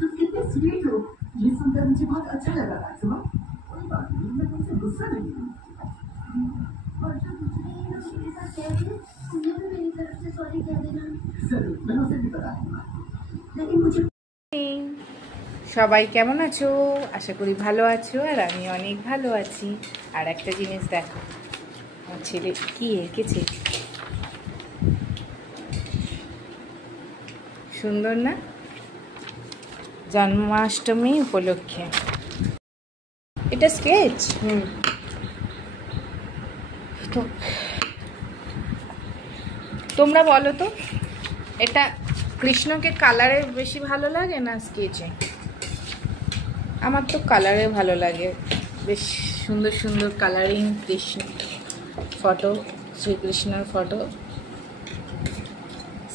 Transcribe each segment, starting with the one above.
तुम कितने स्वीट हो, ये सुनकर मुझे बहुत अच्छा लगा फातिमा। कोई बात नहीं, मैं तुमसे गुस्सा नहीं हूँ। और जो दूसरे लोग मेरे साथ कह रहे हैं उन्हें भी मेरी तरफ से सॉरी कह देना। जरूर, मैं उसे भी बता दूंगा। लेकिन मुझे সবাই কেমন আছো? আশা করি ভালো আছো, আর আমি অনেক ভালো আছি। আর একটা জিনিস দেখো, আমার ছেলে কি এঁকেছে, সুন্দর না? জন্মাষ্টমী উপলক্ষে এটা স্কেচ। তো তোমরা বলো তো, এটা কৃষ্ণকে কালারে বেশি ভালো লাগে না স্কেচে? আমার তো কালারে ভালো লাগে, বেশ সুন্দর সুন্দর কালারিং কৃষ্ণ ফটো, শ্রীকৃষ্ণর ফটো।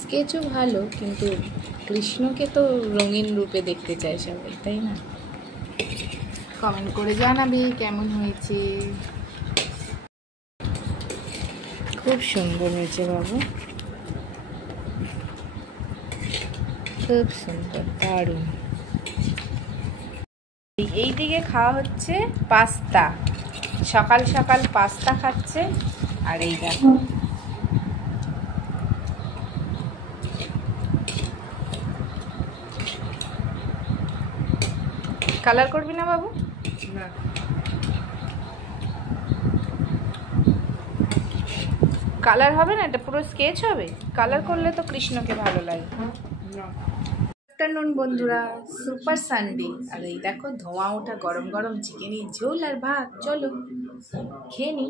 স্কেচও ভালো, কিন্তু কৃষ্ণকে তো রঙিন রূপে দেখতে চায় সবাই, তাই না? কমেন্ট করে জানাবে কেমন হয়েছে। খুব সুন্দর হয়েছে বাবু, খুব সুন্দর, দারুণ। এই দিকে খাওয়া হচ্ছে পাস্তা, সকাল সকাল পাস্তা খাচ্ছে। আর এই দেখো, কালার করবি না বাবু? না, কালার হবে না, এটা পুরো স্কেচ হবে। কালার করলে তো কৃষ্ণকে ভালো লাগে। আফটারনুন বন্ধুরা, সুপার সানডে। আর এই দেখো ধোঁয়া ওঠা গরম গরম চিকেনের ঝোল আর ভাত। চলো খেয়ে নি।